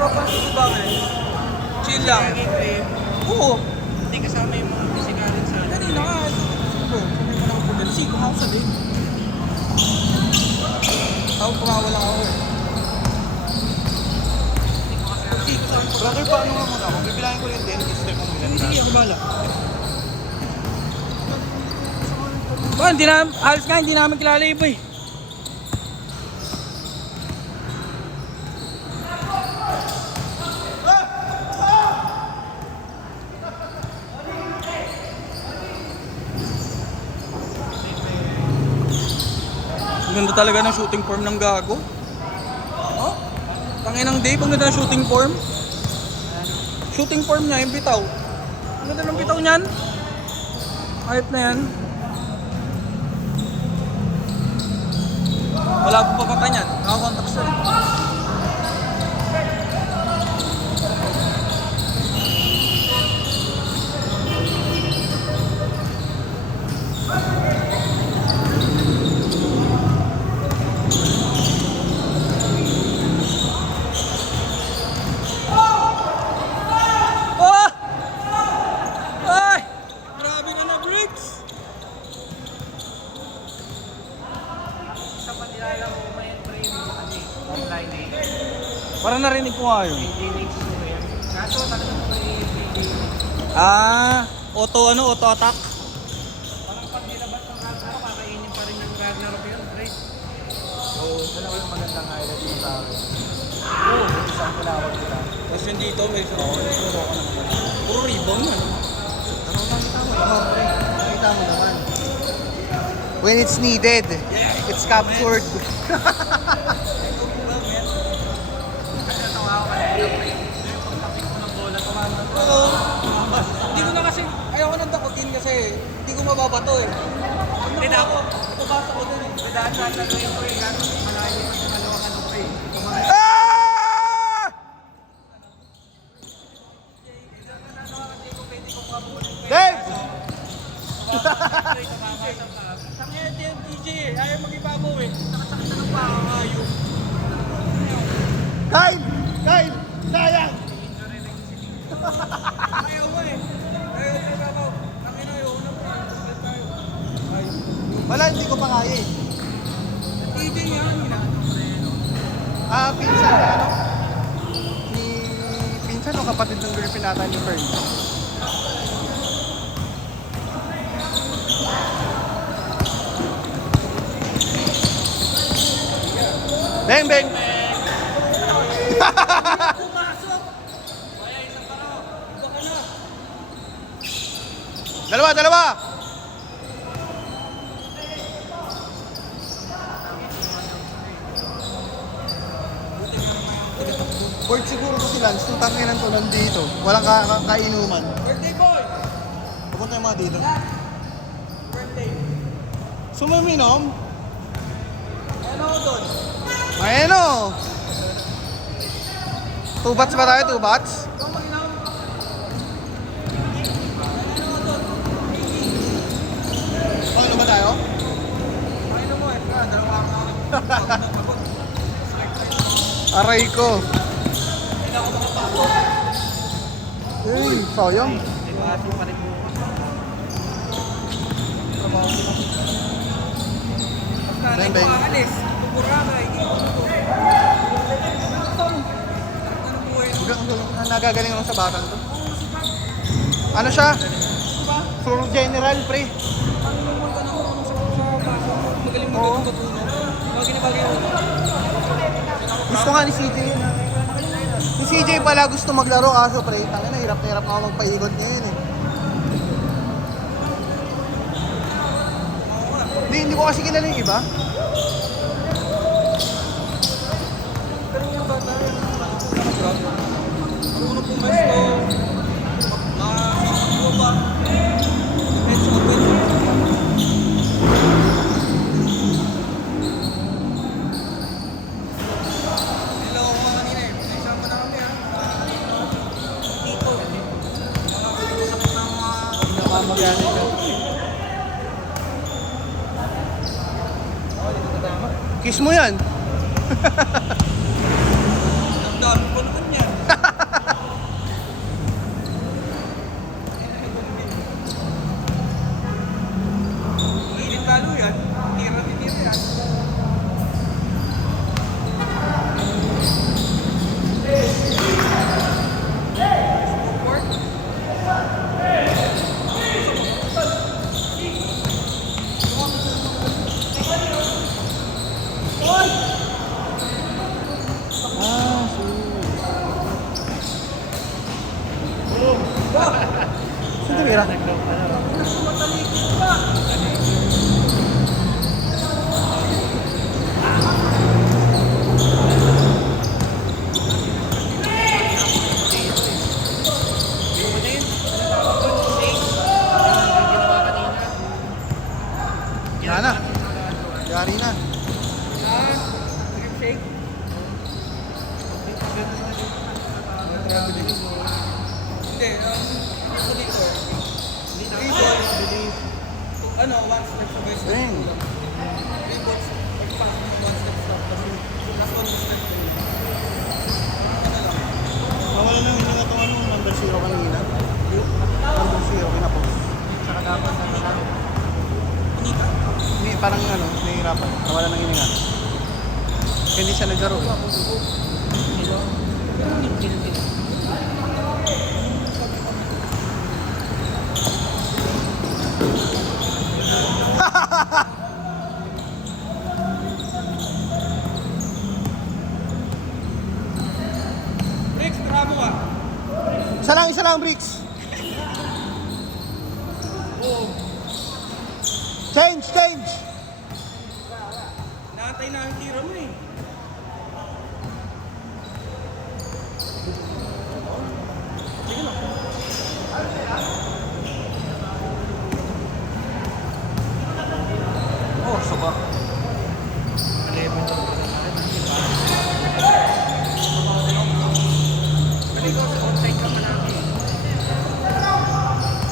tropa si Bakit? Chill lang. Oo. Hindi kasama yung mga pisikarin sa ano. Kanina nga, bro, sabi mo na ako po. Sige, kung ako sabihin. Ako, kumawala ako eh. Brother, paano nga muna? Kung bibilangin ko yung din, step mo muna. Sige, ako bala. Ba, hindi na, halos nga, hindi namin kilala iba eh. Ang ganda talaga ng shooting form ng gago. Oh? Tanginang Dave, ang ganda ng shooting form. Shooting form niya, yung bitaw. Ang ganda ng bitaw niyan. Hype na yan. Wala po pa baka niyan. Nakakontakt siya. Oh! Ay! Grabe ka na, Briggs! Isa pa nilala ko ba yung frame online eh. Parang narinig ko nga yun. Phoenix ko yan. Kaso talagang may Auto attack. parang pag nilabas ng Ragnarok, kakainin pa rin yung Ragnarok yun, pre. So, dalawa yung magandang highlight yung sa akin. Oo, isang kulawag kita. Tapos yun dito, may puro rebound yan. Nakita mo naman. When it's needed, it's captured. Oo. Hindi ko na kasi, ayaw ko nang dakutin kasi hindi ko mababato eh. Hindi na ako, pabasa ko din eh. Dahil sa saluhin ko yung gano'n, malayo pa yung ano ko eh. Ah! Dave! Tangina din DJ eh, ayaw mag-ibabaw eh. Nakasakit na ng pangayo. Kyle! Kyle! Sayang! Ayaw mo eh. Ayaw mag-ibabaw. Tangina yun, unang pangayo tayo. Ay, Wala, hindi ko pa kaya eh. DJ yan, Pinsan ni ano? Ni pinsan o kapatid ng girlfriend natin ni Fern. Beng, beng! Pumasok! Dalawa, dalawa! Board siguro ko si Lance, nung tanginan to nandito. Walang kainuman. Birthday boy! Pupunta yung mga dito. Birthday. Sumiminom? Ano ako doon? Ayan o! 2 bats ba tayo? 2 bats? Ikaw mag-inaw? Paano ba tayo? Pakino mo eh. Dalawa ka. Aray ko. Hindi na ako makapasok. Uy, sayang. Ibahati pa rin bukas. Nanay Beng, ko beng. aalis. Tupura ka. Hindi ko ito. Ano buhay na? Nagagaling ako sa batang to. Ano siya? Floor general, pre. Magaling mo ito matutunan. Mga ginibali ko. Gusto nga ni CJ yun. Si CJ pala gusto maglaro kaso pre, tangina hirap na hirap ako magpaikot ngayon eh. Hindi ko kasi kilala yung iba. Pero yung bata, marunong pumesto. Makakagawa ba? Depends sa offense. Hello, ako kanina eh. Naisama na kami ah. Dito. Nakakasakit na mga... Namamagyan ka. Kiss mo yan. Ang dami ko naman yan. tira. Yan na. Yari na. Shake. Hindi, ako dito. Ano, one step sa guys. Dang. Reeboks, pagpasok mo one step stop. Kasi last one step. Nawala na yung hininga itong ano, number 0 kanina. Number 0, kinapost. Saka dapat ano lang. Hindi ka? Hindi, parang ano, nahihirapan. Nawala ng hininga. Hindi siya naglaro. Bricks, tara mo ka. Isa lang, Bricks. Change. Naantay na ang tira mo eh. Oh, saba. Paligo sa outside ka malaki.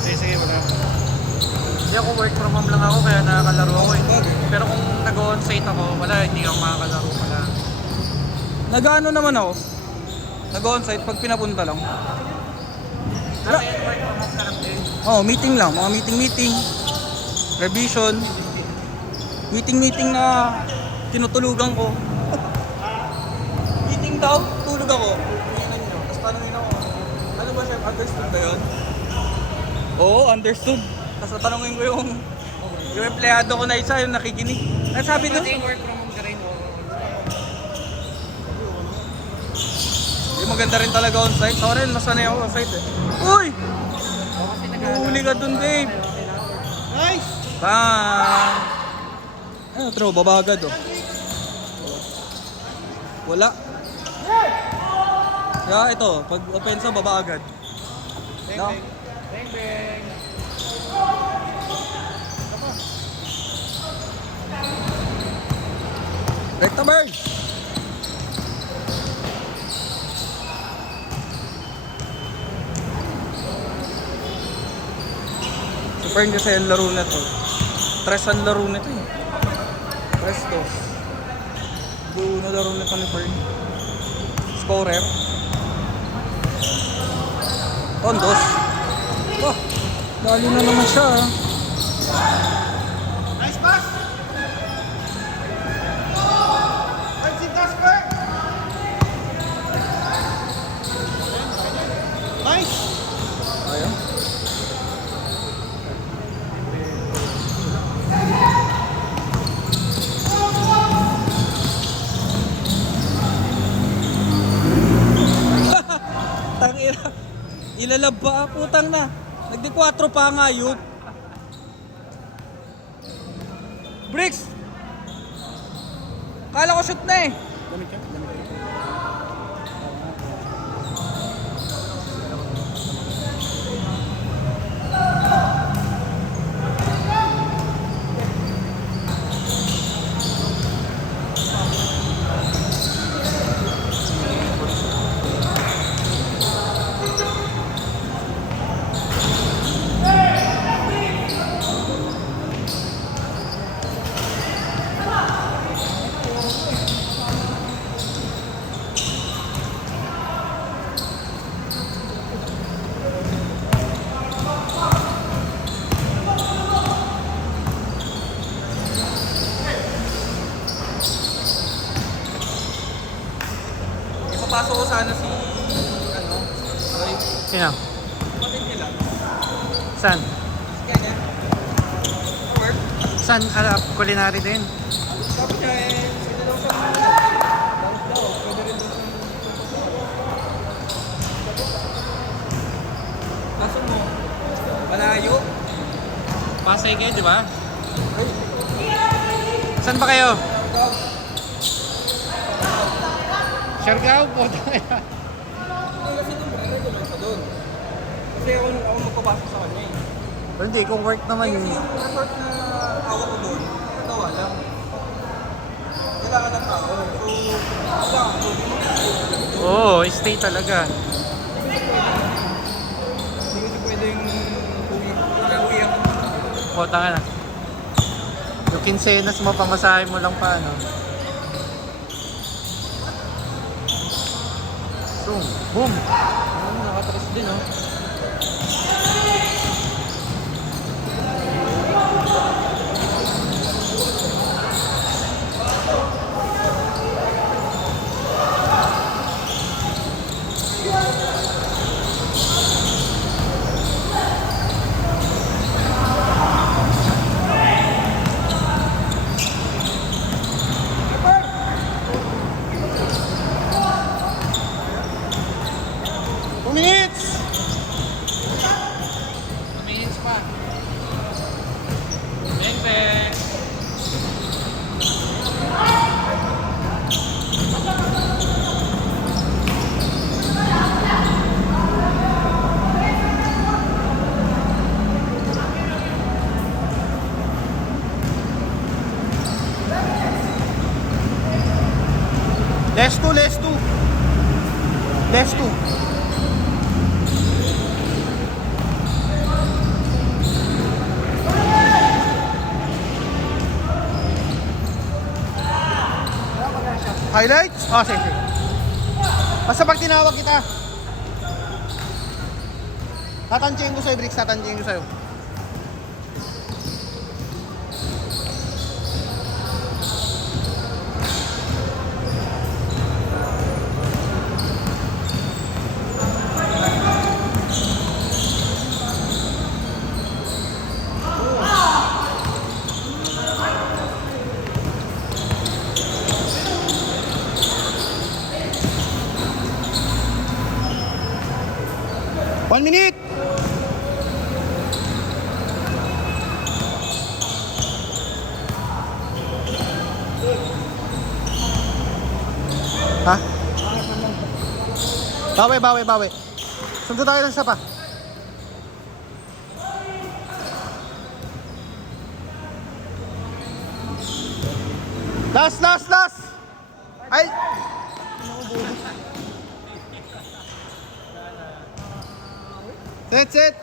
Sige, wala. Hindi ako work from home lang ako kaya nakakalaro ako eh. Pero kung nag-on-site ako, wala, hindi ako makakalaro pala. Nag-ano naman ako? Nag-onsite pag pinapunta lang. Dati work from home ka lang din. Oh, meeting lang. Mga meeting. Revision. Meeting na tinutulugan ko. Meeting daw, tulog ako. Tingnan nyo. Tapos tanongin ako, ano ba chef, understood ba yun? Oo, understood. Tapos tanongin ko yung empleyado ko na isa, yung nakikinig. Ang sabi doon, Pati work from home ka rin. yung maganda rin talaga on-site. Ako rin, masanay ako on-site eh. Uy! Huli ka dun, babe. Nice! Bang! Ano, bro, babagad oh. Wala. Kaya ito, pag opensa, baba agad. No? Bang bang. Recta bird! Super kasi ang laro na to. Tres ang laro na to eh. Tres to. Buo na laro na to ni Fern. Scorer. Tondos. Wah, dali na naman siya ah. Nice pass! Let's see Casper! Nice! Ayaw. Tangina. Ilalab pa, putang na. Nagdi-4 pa nga yun. Bricks! Kala ko shoot na eh. Lamig ka? Lamig ka? Ipapasok ko sana si ano, sorry, Sino? kapatid nila. San? Kaya work. San? Culinary din. Sabi niya eh, sila daw sa mga daw, pwede rin doon sa kaso mo, malayo Pasay kayo, di ba? Saan ba kayo? Siargao po. Hindi kasi doon, re-recommend ka doon. Kasi ako magpapasok sa kanya eh. Pero hindi, kung work naman Kasi yun. yung resort na awa ko doon, nagawa lang. Kailangan ng tao. So, kailangan ko. Oo, stay talaga. Hindi kasi pwedeng uwi ako. Puta ka na. Yung kinsenas mo, pamasahe mo lang pa, ano. Boom. Boom. Nakatras din oh. Minutes! 2 minutes pa. Bang bang. Less two, less two. Less two. Highlights? Oh, sige, sige. Basta pag tinawag kita, tatantiyin ko sa'yo, Bricks, tatantiyin ko sa'yo. One minute! Ha? Bawi. Sundo tayo ng isa pa. Last! Ay! That's it!